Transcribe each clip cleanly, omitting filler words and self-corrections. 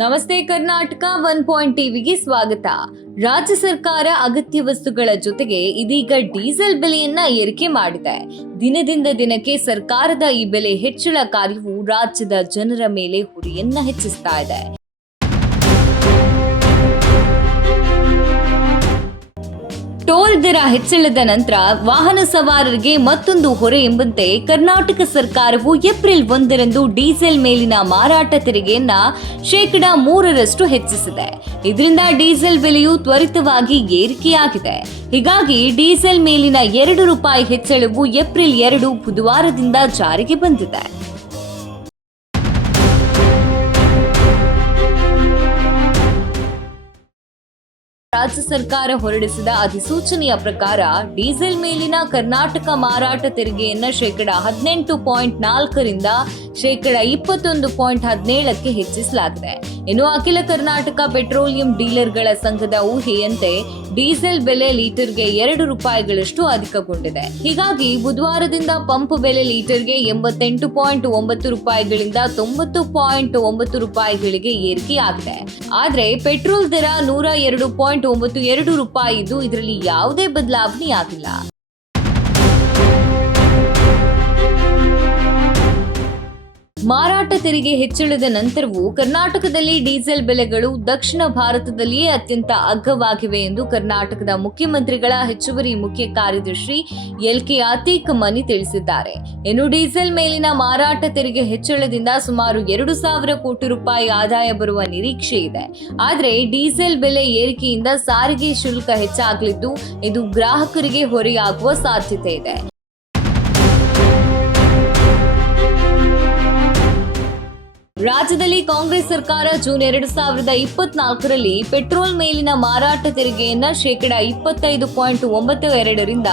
ನಮಸ್ತೆ ಕರ್ನಾಟಕ 1 ಪಾಯಿಂಟ್ ಟಿವಿಗೆ ಸ್ವಾಗತ. ರಾಜ್ಯ ಸರ್ಕಾರ ಅಗತ್ಯ ವಸ್ತುಗಳ ಜೊತೆಗೆ ಇದೀಗ ಡೀಸೆಲ್ ಬೆಲೆಯನ್ನ ಏರಿಕೆ ಮಾಡಿದೆ. ದಿನದಿಂದ ದಿನಕ್ಕೆ ಸರ್ಕಾರದ ಈ ಬೆಲೆ ಹೆಚ್ಚಳ ಕಾರ್ಯವು ರಾಜ್ಯದ ಜನರ ಮೇಲೆ ಹೊರೆಯನ್ನ ಹೆಚ್ಚಿಸ್ತಾ ಇದೆ. ಟೋಲ್ ದರ ಹೆಚ್ಚಳದ ನಂತರ ವಾಹನ ಸವಾರರಿಗೆ ಮತ್ತೊಂದು ಹೊರೆ ಎಂಬಂತೆ ಕರ್ನಾಟಕ ಸರ್ಕಾರವು ಏಪ್ರಿಲ್ 1ರಂದು ಡೀಸೆಲ್ ಮೇಲಿನ ಮಾರಾಟ ತೆರಿಗೆಯನ್ನ %3 ಹೆಚ್ಚಿಸಿದೆ. ಇದರಿಂದ ಡೀಸೆಲ್ ಬೆಲೆಯು ತ್ವರಿತವಾಗಿ ಏರಿಕೆಯಾಗಿದೆ. ಹೀಗಾಗಿ ಡೀಸೆಲ್ ಮೇಲಿನ ₹2 ಹೆಚ್ಚಳವು ಏಪ್ರಿಲ್ 2 ಬುಧವಾರದಿಂದ ಜಾರಿಗೆ ಬಂದಿದೆ. ರಾಜ್ಯ ಸರ್ಕಾರ ಹೊರಡಿಸಿದ ಅಧಿಸೂಚನೆಯ ಪ್ರಕಾರ ಡೀಸೆಲ್ ಮೇಲಿನ ಕರ್ನಾಟಕ ಮಾರಾಟ ತೆರಿಗೆಯನ್ನ %18.4ರಿಂದ %21.17ಕ್ಕೆ ಹೆಚ್ಚಿಸಲಾಗಿದೆ. ಇನ್ನು ಅಖಿಲ ಕರ್ನಾಟಕ ಪೆಟ್ರೋಲಿಯಂ ಡೀಲರ್ಗಳ ಸಂಘದ ಊಹೆಯಂತೆ ಡೀಸೆಲ್ ಬೆಲೆ ಲೀಟರ್ಗೆ ₹2ಗಳಷ್ಟು ಅಧಿಕಗೊಂಡಿದೆ. ಹೀಗಾಗಿ ಬುಧವಾರದಿಂದ ಪಂಪ್ ಬೆಲೆ ಲೀಟರ್ಗೆ ₹88.9ಗಳಿಂದ ₹90.9ಗಳಿಗೆ ಏರಿಕೆಯಾಗಿದೆ. ಆದರೆ ಪೆಟ್ರೋಲ್ ದರ ₹102.92 ಇದ್ದು ಇದರಲ್ಲಿ ಯಾವುದೇ ಬದಲಾವಣೆಯಾಗಿಲ್ಲ. ಮಾರಾಟ ತೆರಿಗೆ ಹೆಚ್ಚಳದ ನಂತರವೂ ಕರ್ನಾಟಕದಲ್ಲಿ ಡೀಸೆಲ್ ಬೆಲೆಗಳು ದಕ್ಷಿಣ ಭಾರತದಲ್ಲಿಯೇ ಅತ್ಯಂತ ಅಗ್ಗವಾಗಿವೆ ಎಂದು ಕರ್ನಾಟಕದ ಮುಖ್ಯಮಂತ್ರಿಗಳ ಹೆಚ್ಚುವರಿ ಮುಖ್ಯ ಕಾರ್ಯದರ್ಶಿ LK ಅತೀಕ್ ಮನಿ ತಿಳಿಸಿದ್ದಾರೆ. ಇನ್ನು ಡೀಸೆಲ್ ಮೇಲಿನ ಮಾರಾಟ ತೆರಿಗೆ ಹೆಚ್ಚಳದಿಂದ ಸುಮಾರು ₹2,000 ಕೋಟಿ ಆದಾಯ ಬರುವ ನಿರೀಕ್ಷೆ ಇದೆ. ಆದರೆ ಡೀಸೆಲ್ ಬೆಲೆ ಏರಿಕೆಯಿಂದ ಸಾರಿಗೆ ಶುಲ್ಕ ಹೆಚ್ಚಾಗಲಿದ್ದು ಇದು ಗ್ರಾಹಕರಿಗೆ ಹೊರೆಯಾಗುವ ಸಾಧ್ಯತೆ ಇದೆ. ರಾಜ್ಯದಲ್ಲಿ ಕಾಂಗ್ರೆಸ್ ಸರ್ಕಾರ ಜೂನ್ 2024ರಲ್ಲಿ ಪೆಟ್ರೋಲ್ ಮೇಲಿನ ಮಾರಾಟ ತೆರಿಗೆಯನ್ನ %25.92ರಿಂದ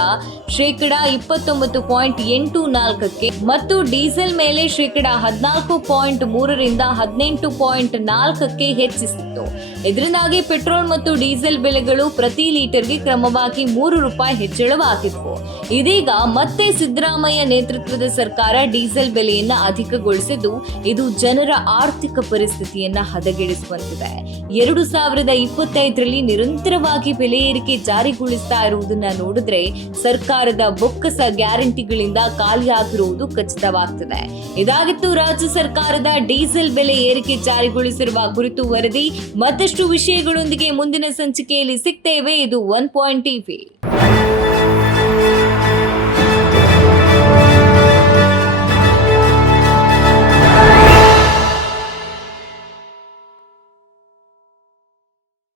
%29.84ಕ್ಕೆ ಮತ್ತು ಡೀಸೆಲ್ ಮೇಲೆ $14.3ರಿಂದ $18.4ಕ್ಕೆ ಹೆಚ್ಚಿಸಿತ್ತು. ಇದರಿಂದಾಗಿ ಪೆಟ್ರೋಲ್ ಮತ್ತು ಡೀಸೆಲ್ ಬೆಲೆಗಳು ಪ್ರತಿ ಲೀಟರ್ಗೆ ಕ್ರಮವಾಗಿ ₹3 ಹೆಚ್ಚಳವಾಗಿತ್ತು. ಇದೀಗ ಮತ್ತೆ ಸಿದ್ದರಾಮಯ್ಯ ನೇತೃತ್ವದ ಸರ್ಕಾರ ಡೀಸೆಲ್ ಬೆಲೆಯನ್ನ ಅಧಿಕಗೊಳಿಸಿದ್ದು ಇದು ಜನರ ಆರ್ಥಿಕ ಪರಿಸ್ಥಿತಿಯನ್ನ ಹದಗೆಡಿಸುವಂತಿದೆ. 2025ರಲ್ಲಿ ನಿರಂತರವಾಗಿ ಬೆಲೆ ಏರಿಕೆ ಜಾರಿಗೊಳಿಸ್ತಾ ಇರುವುದನ್ನ ನೋಡಿದ್ರೆ ಸರ್ಕಾರದ ಬೊಕ್ಕಸ ಗ್ಯಾರಂಟಿಗಳಿಂದ ಖಾಲಿಯಾಗಿರುವುದು ಖಚಿತವಾಗ್ತದೆ. ಇದಾಗಿತ್ತು ರಾಜ್ಯ ಸರ್ಕಾರದ ಡೀಸೆಲ್ ಬೆಲೆ ಏರಿಕೆ ಜಾರಿಗೊಳಿಸಿರುವ ಕುರಿತು ವರದಿ. ಮತ್ತಷ್ಟು ವಿಷಯಗಳೊಂದಿಗೆ ಮುಂದಿನ ಸಂಚಿಕೆಯಲ್ಲಿ ಸಿಗ್ತೇವೆ. ಇದು 1 ಪಾಯಿಂಟ್ ಟಿವಿ.